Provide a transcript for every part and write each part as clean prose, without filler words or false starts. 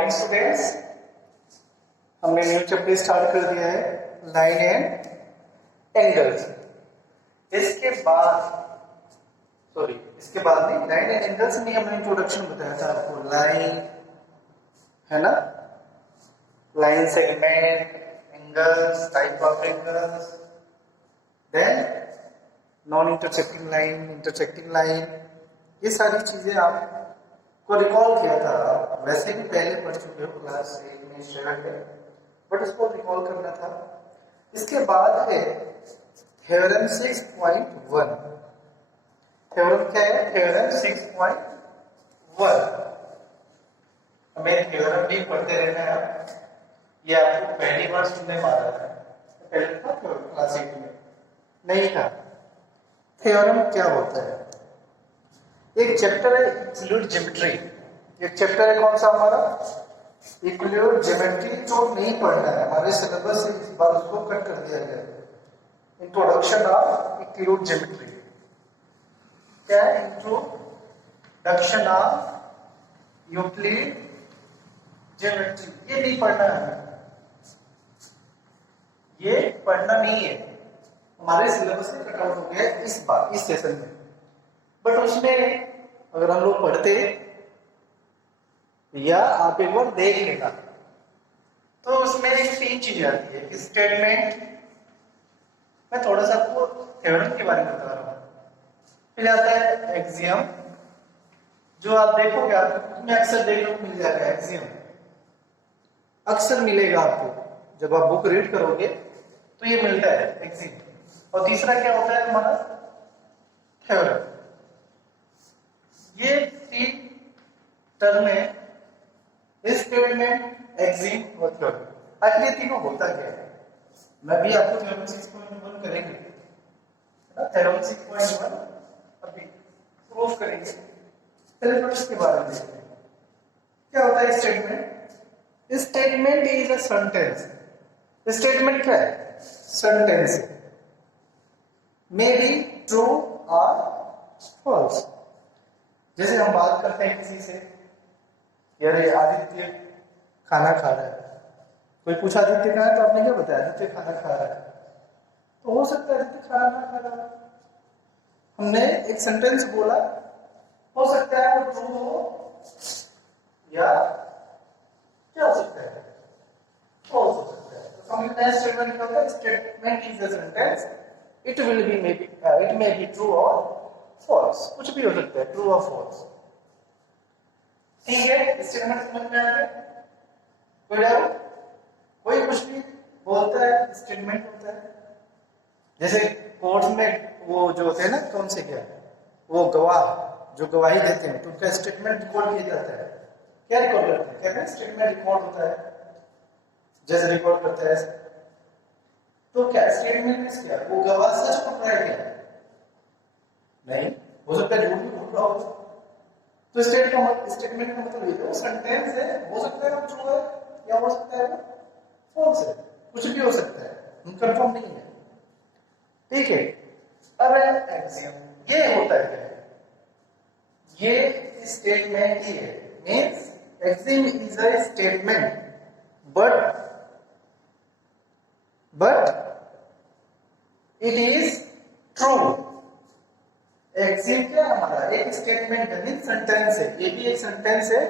Morning students, हमने new chapter start कर दिया है लाइन एंड एंगल्स। इसके बाद नहीं, लाइन एंड एंगल्स में हमने इंट्रोडक्शन बताया था आपको। लाइन है ना, line segment, angles, type of angles, then non intersecting line, intersecting line, ये सारी चीजें आपको रिकॉल किया था। वैसे भी पहले पढ़ चुके हो क्लास 8 में स्टैंडर्ड में, बट इसको रिकॉल करना था। इसके बाद है थ्योरम 6.1। थ्योरम क्या है? थ्योरम 6.1। हमें थ्योरम भी पढ़ते रहना है। ये आपको पहली बार सुनने वाला है, पहले था क्लास 8 में नहीं था। थ्योरम क्या होता है? एक चैप्टर है इक्वलिब्रियम ज्योमेट्री। एक चैप्टर है कौन सा हमारा? इक्वलिब्रियम ज्योमेट्री, जो नहीं पढ़ना है हमारे सिलेबस से, इस बार उसको कट कर दिया गया है। इंट्रोडक्शन ऑफ इक्वलिब्रियम ज्योमेट्री क्या है? Introduction of Euclid geometry. ये नहीं पढ़ना है, ये पढ़ना नहीं है, हमारे सिलेबस से कट आउट हो गया है इस बार, इस सेशन में। बट उसमें अगर हम लोग पढ़ते या आप एक बार देख लेना, तो उसमें एक 3 चीजें आती है। स्टेटमेंट, मैं थोड़ा सा आपको थ्योरम के बारे में बता रहा हूँ। फिर आता है एक्सियम, जो आप देखोगे आपको उसमें अक्सर देखने को मिल जाएगा। एक्सियम अक्सर मिलेगा आपको, जब आप बुक रीड करोगे तो ये मिलता है एक्सियम। और तीसरा क्या होता है हमारा? थ्योरम। ये 3 टर्म है, स्टेटमेंट, एक्सियम और थ्योरम। आखिर ये तीनों होता क्या है? मैं भी आपको थ्योरम 6.1 करेंगे, थ्योरम 6.1 अभी प्रूफ करेंगे। पहले तो इसके बारे में देखते हैं क्या होता है statement. Statement is a sentence. Statement क्या है? सेंटेंस मे बी ट्रू और फॉल्स। जैसे हम बात करते हैं किसी से, यार आदित्य खाना खा रहा है, कोई पूछा आदित्य कहाँ है, तो आपने क्या बताया? आदित्य खाना खा रहा है। तो हो सकता है आदित्य खाना ना खा रहा है, हमने एक सेंटेंस बोला, हो सकता है वो ट्रू हो या क्या हो सकता है, फॉल्स हो सकता है। तो समझना स्टेटमेंट क्या होता है? Statement is a sentence, it will be may be, it may be true और फॉल्स, कुछ भी हो सकता है, ट्रू और फॉल्स। ठीक है, स्टेटमेंट समझ में आ गया? कोई डाउट? कोई कुछ भी बोलता है स्टेटमेंट होता है। जैसे कोर्ट में वो जो होते हैं ना, कौन से क्या, वो गवाह जो गवाही देते हैं, तो उनका स्टेटमेंट रिकॉर्ड किया जाता है। क्या रिकॉर्ड करते हैं? कहते हैं स्टेटमेंट रिकॉर्ड होता है, जज रिकॉर्ड करता है। तो क्या स्टेटमेंट मींस क्या? वो गवाह सच पकड़ रहा है क्या? नहीं, हो सकता है झूठ भी बोल रहा हो। तो स्टेटमेंट का मतलब ये है, सेंटेंस है, हो सकता है वो ट्रू है या हो सकता है वो फॉल्स है, कुछ भी हो सकता है, कंफर्म नहीं है। ठीक है, अब एक्सियम, ये होता है, ये स्टेटमेंट ही है। Means axiom is a statement but it is true। Axiom क्या हमारा? एक स्टेटमेंट है, मींस सेंटेंस है, ये भी एक सेंटेंस है,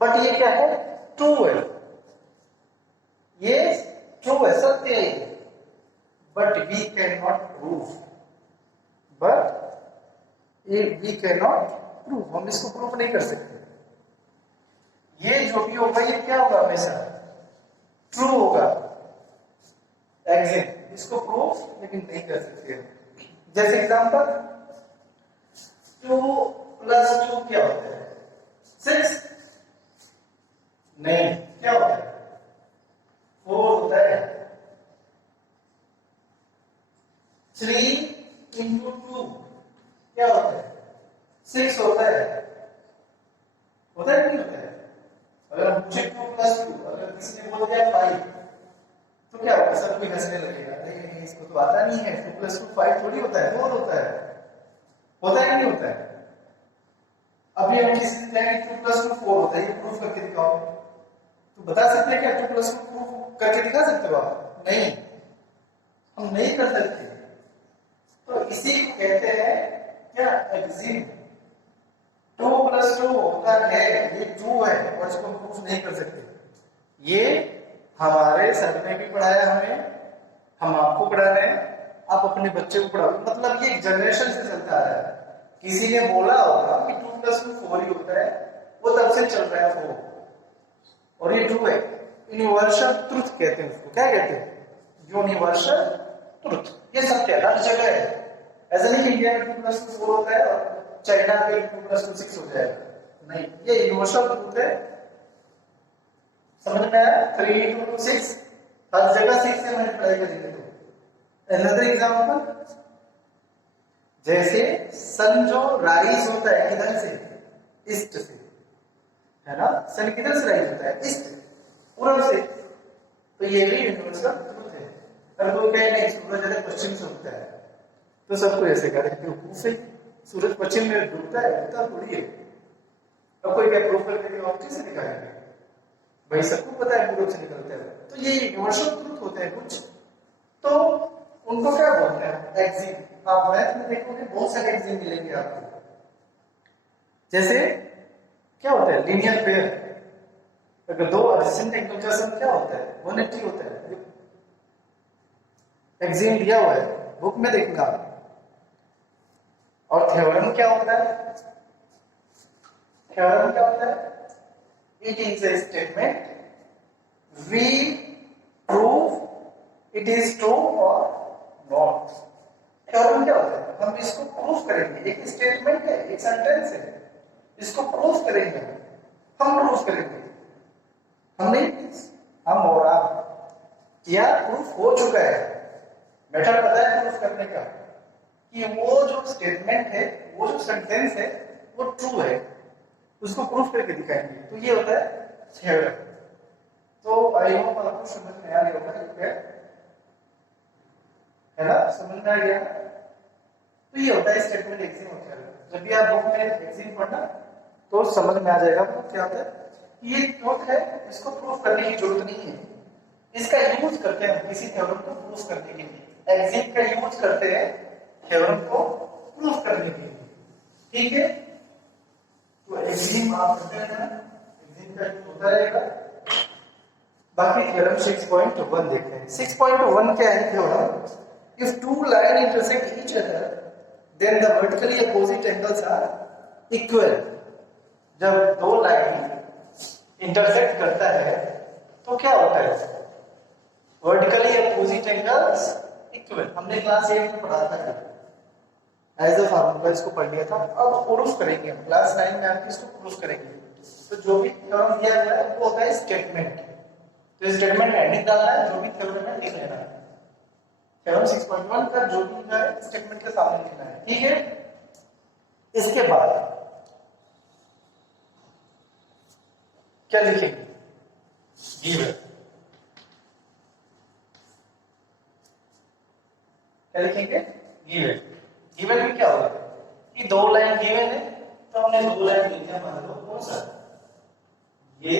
बट ये क्या है? ट्रू है, ये ट्रू है, सत्य है, but we can not prove, हम इसको प्रूफ नहीं कर सकते। ये जो भी होगा ये क्या होगा? हमेशा ट्रू होगा एक्सियम, इसको प्रूफ लेकिन नहीं कर सकते। जैसे एग्जांपल, 2 + 2 क्या होता है? 6 नहीं, क्या होता है? 4 होता है। 3 × 2 क्या होता है? 6 होता है। होता है नहीं होता है? अगर मुझे 2 + 2, अगर किसी ने बोल दिया 5, तो क्या होगा? सब कोई हंसने लगेगा, नहीं इसको तो आता नहीं है, 2 + 2 5 थोड़ी होता है, 4 होता है। होता है नहीं होता है? अभी हम किसी से कहें 2 + 2 4 होता है, ये प्रूफ करके दिखाओ। तो बता सकते हैं क्या 2 + 2 प्रूव करके दिखा सकते हो आप? नहीं, हम नहीं कर सकते। तो इसी को कहते हैं क्या? एक्सिम। 2 + 2 होता है, ये 2 है और इसको हम प्रूफ नहीं कर सकते। ये हमारे सर ने भी पढ़ाया हमें, हम आपको पढ़ा रहे हैं, आप अपने बच्चे को पढ़ाओ। मतलब ये जनरेशन से चलता आ रहा है। किसी ने बोला होगा कि 2 + 2 4 ही होता है, वो तब से चल रहा है 4 और ये 2 है। यूनिवर्सल ट्रुथ कहते हैं उसको। क्या कहते हैं? Universal truth. ये सत्य हर जगह है। ऐसा नहीं कि इंडिया में 2 + 2 4 होता है और चाइना में 2 + 2 6 हो जाएगा। नहीं, ये यूनिवर्सल ट्रुथ है। समझ में आया? 3 × 2 6, हर जगह 6 से मल्टीप्लाई करेंगे तो। अनदर एग्जांपल, जैसे सन जो राइज होता है किधर से? ईस्ट से, है ना? सन किधर से राइज होता है? ईस्ट, पूरब से। तो ये भी यूनिवर्सल ट्रुथ है। अगर कोई कहे नहीं सूरज है पश्चिम से उगता है, तो सबको ऐसे कह रहे बेवकूफ है, सूरज पश्चिम में डूबता है, उगता थोड़ी है। अब कोई क्या प्रूफ करके आप कैसे दिखाएंगे? भाई सबको पता है पूरब से निकलता है। तो ये यूनिवर्सल ट्रुथ होते हैं कुछ, तो उनको क्या बोलते हैं? एक्सिम। आप मैथ में देखोगे बहुत सारे एक्सिम मिलेंगे आपको। जैसे क्या होता है? Linear pair. अगर दो एडजेसेंट एंगल का सम क्या होता है? 180 होता है। एक्सिम दिया हुआ है, बुक में देखना। और थ्योरम क्या होता है? थ्योरम क्या होता है? It is a statement we prove it is true और नॉट। थ्योरम क्या होता है? हम इसको प्रूफ करेंगे। एक स्टेटमेंट है, एक सेंटेंस है, इसको प्रूफ करेंगे। हम प्रूफ करेंगे, हम नहीं, हम और आप। क्या प्रूफ हो चुका है? मेथड पता है प्रूफ करने का, कि वो जो स्टेटमेंट है, वो जो सेंटेंस है, वो ट्रू है, उसको प्रूफ करके दिखाएंगे। तो ये होता है थ्योरम। तो आई होप आपको समझ में आ गया होगा, है ना? समझ में आ गया? तो ये होता है स्टेटमेंट एक्सिम और थ्योरम। जब भी आप बुक में एक्सिम पढ़ना तो समझ में आ जाएगा वो क्या होता है। ये ट्रुथ है, इसको प्रूफ करने की जरूरत नहीं है। इसका यूज करते हैं किसी थ्योरम को प्रूफ करने के लिए। एक्सिम का यूज करते हैं थ्योरम को प्रूफ करने के लिए। ठीक है? तो एक्सिम आप करते हैं, एक्सिम का यूज होता रहेगा। बाकी थ्योरम 6.1 देखते हैं। 6.1 क्या है theorem? If two lines intersect each other, then the vertically opposite angles are equal. जब दो लाइन इंटरसेक्ट करता है तो क्या होता है? Vertically opposite angles equal. हमने क्लास 8 में पढ़ा था, एज अ फार्मूला इसको पढ़ लिया था। अब प्रूफ करेंगे हम क्लास 9 में आके इसको प्रूफ करेंगे। तो जो भी थ्योरम दिया गया है वो होता है स्टेटमेंट। तो स्टेटमेंट एंडिंग डालना है, जो भी थ्योरम है लिख लेना है। थ्योरम 6.1 का जो भी लिखा है स्टेटमेंट के सामने लिखना है। ठीक है? इसके बाद क्या लिखेंगे? गिवन। क्या लिखेंगे? गिवन। गिवन में क्या होगा कि दो लाइन गिवन है, तो हमने दो लाइन लिख दिया। मान लो कौन सा? ये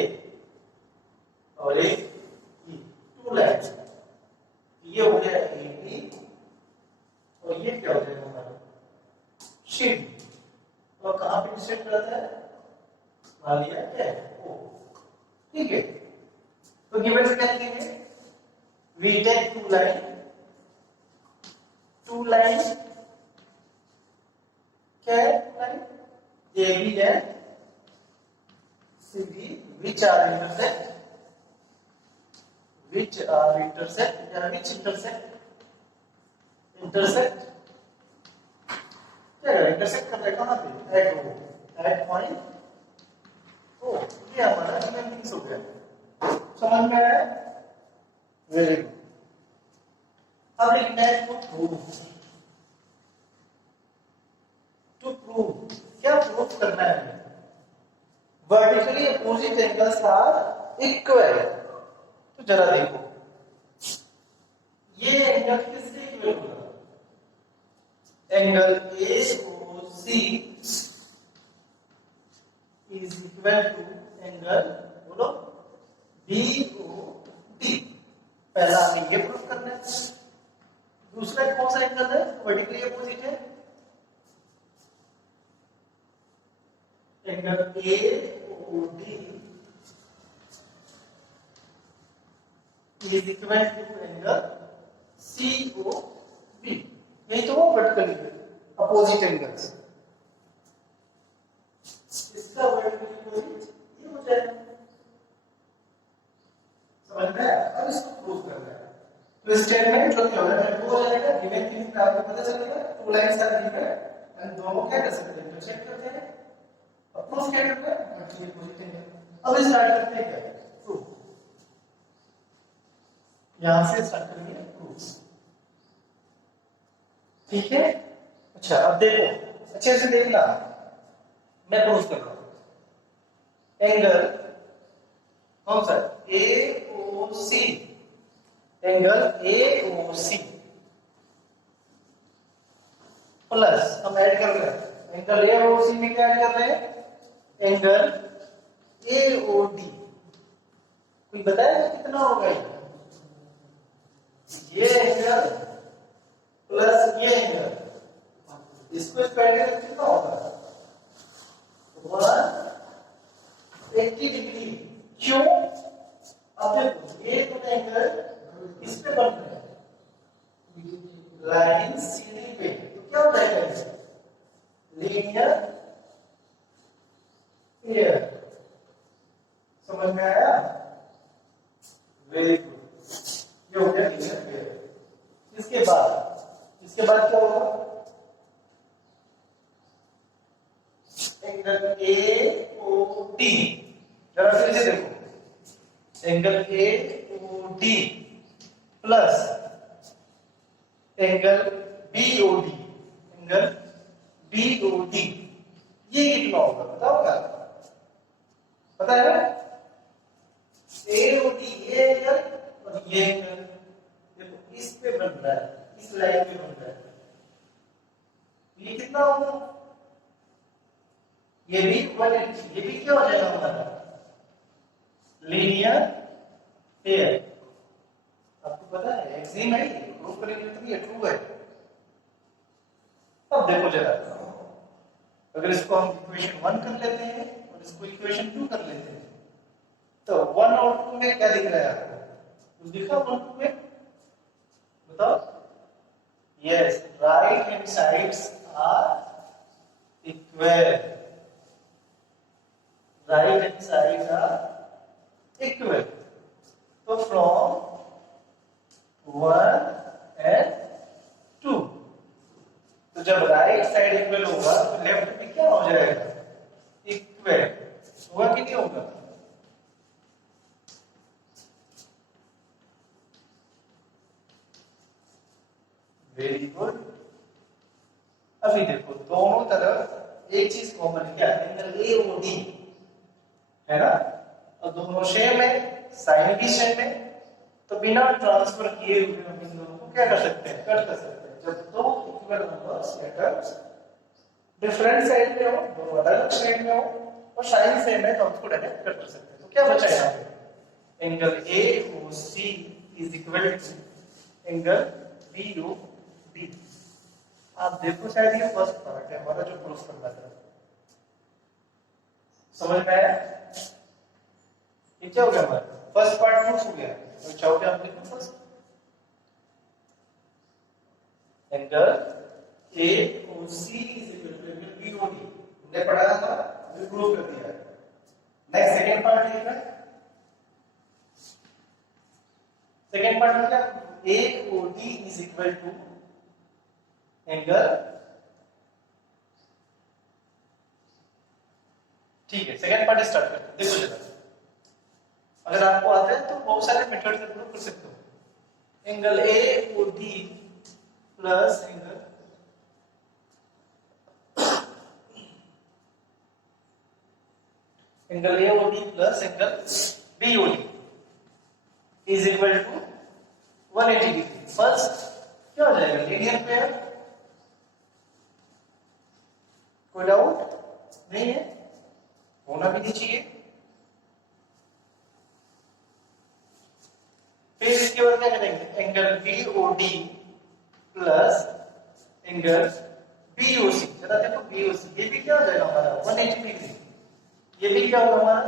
और एक टू लाइन। ये हो गया ए और ये क्या हो जाएगा हमारा? शीट। तो कहां पे इंटरसेक्ट करता है? मान लिया क्या है? ओ। ठीक है? तो गिवन से क्या लिखेंगे? वी टेक टू लाइन क्या है? Two line A B and C D which are intersect या विच इंटरसेक्ट क्या है? इंटरसेक्ट कर रहे कहां पे? At point O. ये हमारा गिवन हो गया। समझ में आया? Very good. अब लिखना है टू प्रूव। क्या प्रूव करना है? Vertically opposite angles are equal. तो जरा देखो, ये एंगल किससे इक्वल होगा? Angle AOC is equal to angle, बोलो, BOD। पहला हमें ये प्रूफ करना है। दूसरा कौन सा एंगल है वर्टिकली अपोजिट है? Angle AOD is equal to angle COB। यही तो वो वर्टिकली अपोजिट एंगल्स। इसका वर्टिकली अपोजिट ये हो जाएगा। समझ में आया? अब इसको प्रूव करना है। तो स्टेटमेंट जो थ्योरम है वो हो जाएगा गिवन थिंग का आपको पता चलेगा two lines are given and दोनों क्या कर सकते हैं तो चेक करते हैं और प्रूफ क्या करते हैं वर्टिकली अपोजिट एंगल। अब स्टार्ट करते हैं क्या प्रूफ। यहां से स्टार्ट करेंगे प्रूफ। ठीक है। अच्छा अब देखो अच्छे से देखना मैं प्रूफ कर रहा हूं। एंगल कौन सा AOC एंगल AOC प्लस हम ऐड कर रहे हैं एंगल AOC में क्या ऐड कर रहे हैं एंगल AOD। कोई बताएगा कितना होगा ये एंगल प्लस ये एंगल इसको स्क्वायर करके कितना होगा 180 डिग्री। क्यों? अब देखो ये तो एंगल इस पे बन रहा है लाइन CD पे तो क्या हो जाएगा लीनियर पेयर। समझ में आया? Very good. ये हो गया लीनियर पेयर। इसके बाद क्या होगा एंगल AOD। जरा फिर से देखो angle AOD plus angle BOD angle BOD ये कितना होगा बताओ? पता है AOD ये एंगल और ये एंगल देखो इस पे बन रहा है इस लाइन पे बन रहा है ये कितना होगा ये भी 180। ये भी क्या हो जाएगा हमारा लीनियर पेयर। आपको पता है एक्सिम है प्रूफ करेंगे तो ये ट्रू है। अब देखो जरा अगर इसको हम इक्वेशन 1 कर लेते हैं और इसको इक्वेशन 2 कर लेते हैं तो 1 और 2 में क्या दिख रहा है आपको? कुछ दिखा 1 2 में? बताओ। Yes right hand sides are equal. Right hand sides are equal. तो फ्रॉम 1 and 2 तो जब राइट साइड इक्वल होगा तो लेफ्ट में क्या हो जाएगा इक्वल होगा कि नहीं होगा? Very good. अभी देखो दोनों तरफ एक चीज कॉमन क्या एंगल AOD है ना और दोनों सेम है साइन भी सेम है तो बिना ट्रांसफर किए हुए हम इन दोनों को क्या कर सकते हैं कट कर सकते हैं। जब दो equal numbers letters different side में हो दोनों अलग साइड में हो और साइन सेम है तो हम उसको डायरेक्ट कट कर सकते हैं। तो क्या बचा यहाँ पे angle AOC is equal to angle BOD। आप देखो शायद ये फर्स्ट पार्ट है हमारा जो प्रूफ करना था। समझ में आया? ये क्या हो गया हमारा फर्स्ट पार्ट प्रूफ हो गया। तो चाहोगे आप देखो first angle AOC is equal to angle BOD हमने पढ़ाया था अभी प्रूफ कर दिया। नेक्स्ट सेकंड पार्ट लिखना। सेकंड पार्ट में क्या AOD is equal to angle. ठीक है सेकंड पार्ट स्टार्ट करते हैं। देखो जरा अगर आपको आता है तो बहुत सारे मेथड से प्रूव कर सकते हो। Angle AOD plus angle AOD plus angle BOD is equal to 180 degree. First क्या हो जाएगा लीनियर पेयर। कोई डाउट नहीं है? होना भी नहीं चाहिए। BOD plus angle BOC। जरा देखो BOC, ये भी क्या हो जाएगा हमारा 180 डिग्री। ये भी क्या होगा हमारा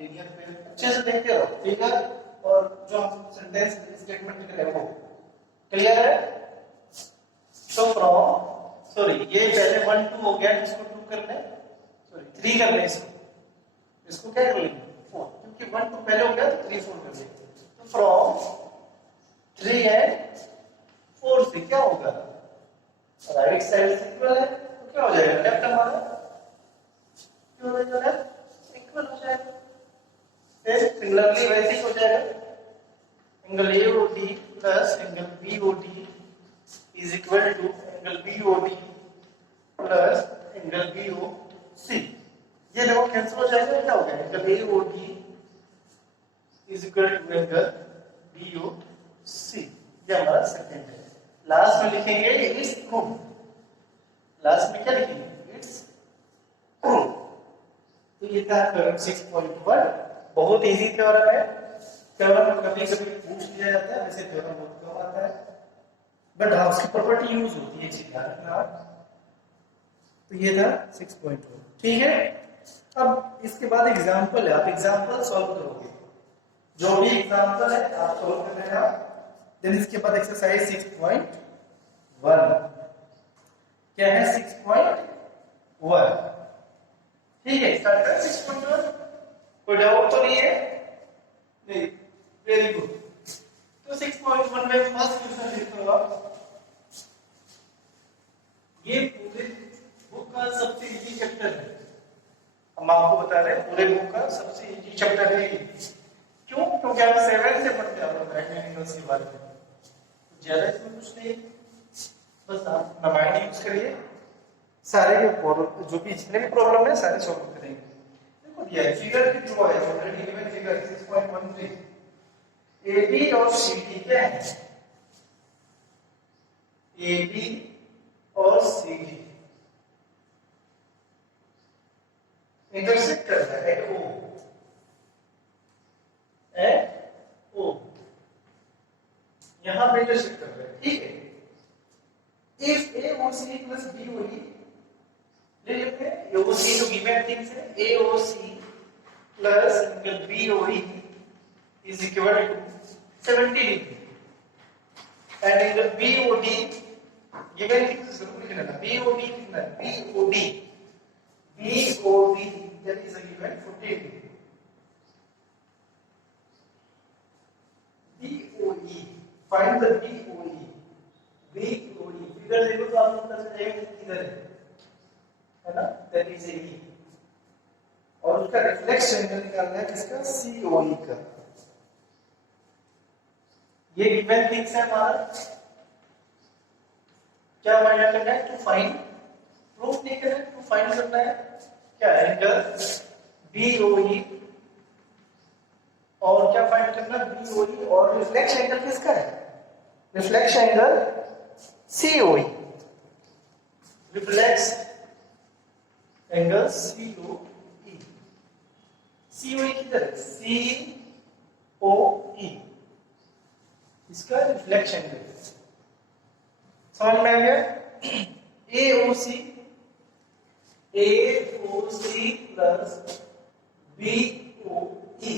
लीनियर पेयर। अच्छे से देखते रहो फिगर और जो हम सेंटेंस स्टेटमेंट लिख रहे हैं वो क्लियर है। तो फ्रॉम सॉरी ये पहले 1 2 हो गया, इसको 2 कर ले, सॉरी 3 कर ले, इसको क्या कर लेंगे 4, क्योंकि 1 2 पहले हो गया तो 3 4 कर लेंगे। तो फ्रॉम 3 एंड 4 से क्या होगा, राइट साइड से इक्वल है तो क्या हो जाएगा लेफ्ट हमारा क्या हो जाएगा, लेफ्ट इक्वल हो जाएगा। फिर सिमिलरली वैसे ही हो जाएगा, angle AOD plus angle BOD is equal to angle BOD plus angle BOC। ये देखो कैंसिल हो जाएगा, क्या हो गया angle AOD is equal to angle BOC। ये हमारा सेकंड है। लास्ट में लिखेंगे इट्स ट्रू। लास्ट में क्या लिखेंगे इट्स ट्रू। तो ये था थ्योरम 6.1, बहुत इजी थ्योरम है। थ्योरम कभी कभी पूछ लिया जाता है, वैसे थ्योरम बहुत कम आता है, बट हाँ उसकी प्रॉपर्टी यूज होती है, चीज ध्यान रखना। तो ये था 6.1, ठीक है। अब इसके बाद एग्जांपल है, आप एग्जांपल सॉल्व करोगे, जो भी एग्जांपल है आप सॉल्व कर लेना। देन इसके बाद एक्सरसाइज 6.1 क्या है 6.1, ठीक है। स्टार्ट कर 6.1, कोई डाउट तो नहीं है? नहीं, वेरी गुड। तो 6.1 में फर्स्ट क्वेश्चन देखो आप, ये पूरे बुक का सबसे इजी चैप्टर है। हम आपको बता रहे हैं पूरे बुक का सबसे इजी चैप्टर है। क्यों? क्योंकि हम 7 से पढ़ते आ रहे हैं राइट एंगल्स के बारे में, ज्यादा इसमें कुछ नहीं, बस आप माइंड यूज करिए, सारे के जो भी जितने भी प्रॉब्लम है सारे सॉल्व करेंगे। देखो दिया फिगर की जो है ऑलरेडी गिवन फिगर 6.13, AB और CD क्या है, AB और CD इंटरसेक्ट करता है एट O, यहां पे इंटरसेक्ट कर रहा है, ठीक है। इफ AOC प्लस BOE ले लेते हैं, AOC तो गिवन थिंग्स है, AOC plus angle BOE is equal to 70 degree and angle BOD given things जरूर लिखना है, BOD कितना है, BOD that is a given 40 degree, BOE find the BOE figure देखो तो आपको पता चल जाएगा किधर है ना, that is a E, और उसका रिफ्लेक्स एंगल निकालना है किसका, COE का। ये गिवन थिंग्स है हमारा, क्या फाइंड करना है, टू फाइंड, प्रूफ नहीं करना है, टू फाइंड करना है क्या, एंगल BOE और क्या फाइंड करना है, BOE और रिफ्लेक्स एंगल किसका है, reflex angle COE, reflex angle COE, COE किधर है, COE इसका रिफ्लेक्स एंगल, समझ में आ गया। AOC प्लस BOE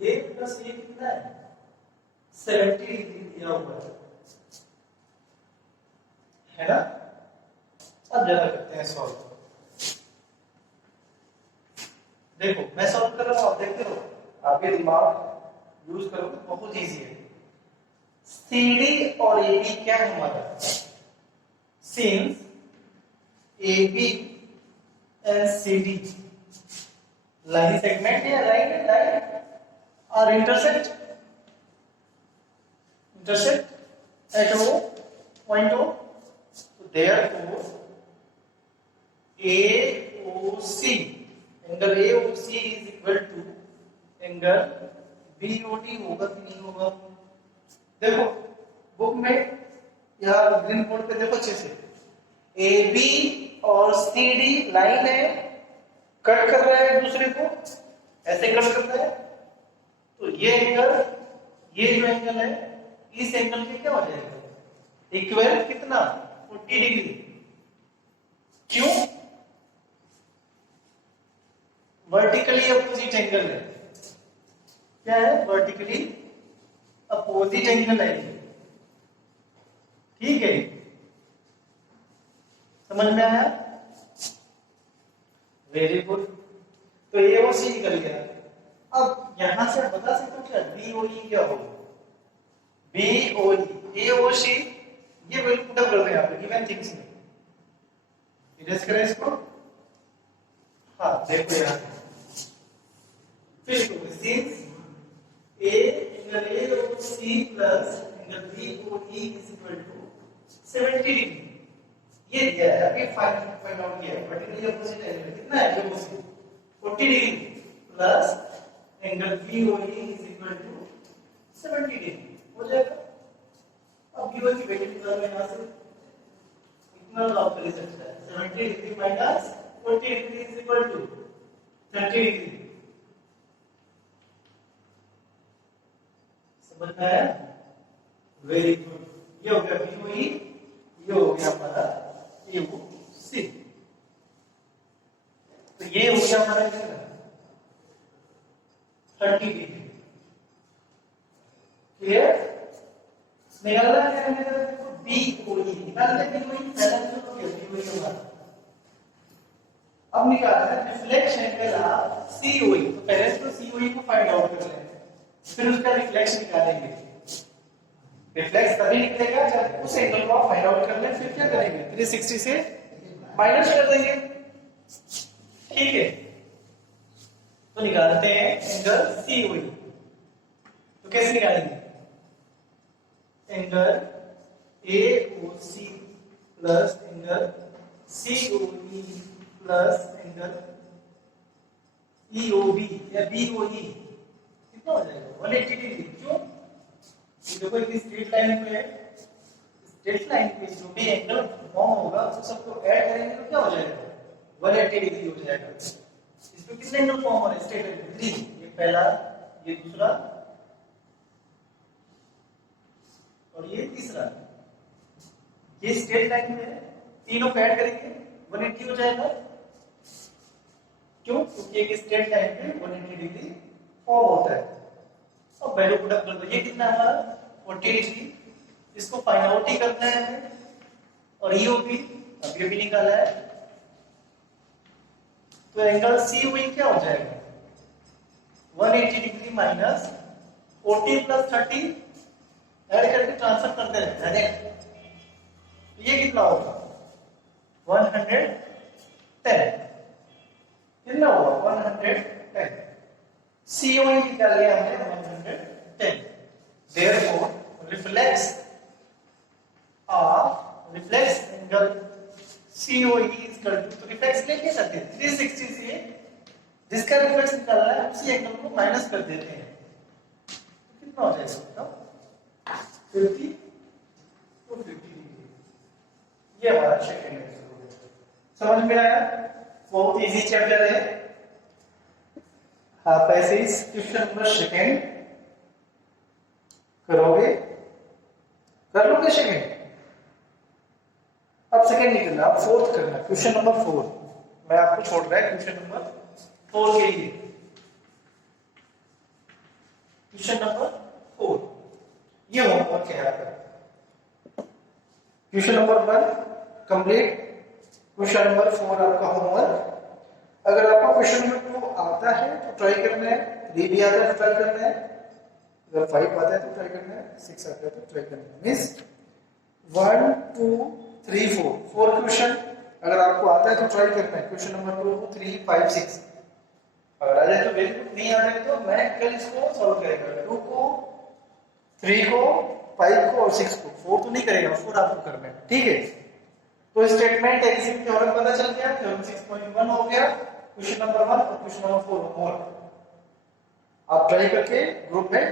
ये प्लस ये कितना है 70 डिग्री दिया हुआ है ना। अब जरा करते हैं सॉल्व, देखो मैं सॉल्व कर रहा हूं, आप देखते रहो, आपके दिमाग यूज करो, बहुत इजी है। CD और AB क्या है हमारा, since AB and CD line segment या line are intersect at O point O, so therefore AOC angle AOC is equal to angle BOD होगा कि नहीं होगा। देखो बुक में या ग्रीन बोर्ड पे देखो अच्छे से, AB और CD लाइन है, कट कर रहा है एक दूसरे को, ऐसे कट कर रहा है, तो ये एंगल, ये जो एंगल है इस एंगल के क्या हो जाएगा इक्वल कितना 40 डिग्री। क्यों? वर्टिकली अपोजिट एंगल है। क्या है? वर्टिकली अपोजिट एंगल है। ठीक है, समझ में आया? Very good. तो ए और सी निकल गया। अब यहां से आप बता सकते हो क्या बी ओ ई क्या होगा? बी ओ ई, ए ओ सी, ये वैल्यू पुट अप करते हैं आप गिवन थिंग्स में। इरेज करें इसको। हाँ देखो यहाँ फिर since a angle A O C plus angle B O E is equal to 70 degree. ये दिया है, अभी फाइंड आउट किया है। वर्टिकली अपोजिट एंगल कितना है? जो 40 degree plus angle B O E is equal to 70 degree हो जाएगा। अब बी ओ की वैल्यू निकालो यहां से। इतना ड्रॉप कर सकता है 70 degree minus 40 degree is equal to 30 degree. समझ में आया? Very good. ये हो गया बी ओ ई, ये हो गया हमारा ए ओ सी। तो ये हो गया हमारा कितना 30 डिग्री। क्लियर? निकालना क्या है? बी ओ ई निकालना है। बी ओ ई पहला तो बी ओ ई हमारा। अब निकालना है reflection angle of C O ई। तो पहले तो सी ओ ई को फाइंड आउट कर लेंगे, फिर उसका रिफ्लेक्स निकालेंगे। रिफ्लेक्स तभी निकलेगा जब उस एंगल को आप फाइंड आउट कर लें। फिर क्या करेंगे? 360 से माइनस कर देंगे। ठीक है, तो निकालते हैं एंगल सी ओ ई। तो कैसे निकालेंगे? Angle A O C plus angle C O E plus angle E O B या बी ओ ई कितना हो जाएगा? 180 डिग्री। क्यों? देखो एक स्ट्रेट लाइन पे, स्ट्रेट लाइन पे जो भी एंगल फॉर्म होगा उस सबको ऐड करेंगे तो क्या हो जाएगा? 180 डिग्री हो जाएगा। इसमें कितने एंगल फॉर्म हो रहे हैं? Straight line 3। ये पहला, ये दूसरा और ये तीसरा। ये स्ट्रेट लाइन में तीनों को ऐड करेंगे 180 हो जाएगा। क्यों? क्योंकि एक स्ट्रेट लाइन पे 180 डिग्री फॉर्म होता है। अब वैल्यू पुट अप कर दो। ये कितना हमारा 40 डिग्री। इसको फाइंड आउट ही करना है हमें। और ये भी अब ये भी निकाला है। तो एंगल सी ओ ई क्या हो जाएगा? 180 डिग्री माइनस 40 प्लस 30 ऐड करके ट्रांसफर कर दे डायरेक्ट। ये कितना होगा? 110। कितना हुआ? 110। सी ओ ई निकाल लिया हमने 110। Therefore, reflex angle COE is equal to reflex लेके सकते हैं 360 से जिसका रिफ्लेक्स निकालना है उसी एंगल को माइनस कर देते हैं। तो कितना हो जाएगा? 50 to 50 डिग्री। ये हमारा सेकंड आंसर। समझ में आया? बहुत इजी चैप्टर है। आप ऐसे इस क्वेश्चन नंबर सेकंड करोगे, कर लोगे सेकंड। अब सेकंड निकलना, अब फोर्थ करना। क्वेश्चन नंबर 4 मैं आपको छोड़ रहा है। क्वेश्चन नंबर 4 के लिए क्वेश्चन नंबर 4 ये होमवर्क है आपका। Question number 1 complete. Question number 4 आपका होमवर्क। अगर आपको क्वेश्चन नंबर 2 आता है तो ट्राई करना है, 3 भी आता है तो ट्राई करना है, अगर 5 आता है तो ट्राई करना है, 6 आता है तो ट्राई करना है। मींस 1 2 3 4 क्वेश्चन अगर आपको आता है तो ट्राई करना है। क्वेश्चन नंबर 2 3 5 6 अगर आ जाए तो वेरी गुड, नहीं आ जाए तो मैं कल इसको सॉल्व करेगा। 2 को 3 को 5 को और 6 को। 4 तो नहीं करेगा, 4 आपको करना है। ठीक है, तो स्टेटमेंट एक्सिम थ्योरम पता चल गया। थ्योरम 6.1 हो गया। क्वेश्चन नंबर 1 और क्वेश्चन नंबर 4 होमवर्क आप ट्राई करके ग्रुप में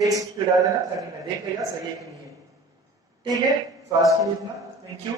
फिक्स डाल देना ताकि मैं देख लेगा सही है कि नहीं है। ठीक है, तो आज के लिए इतना। Thank you.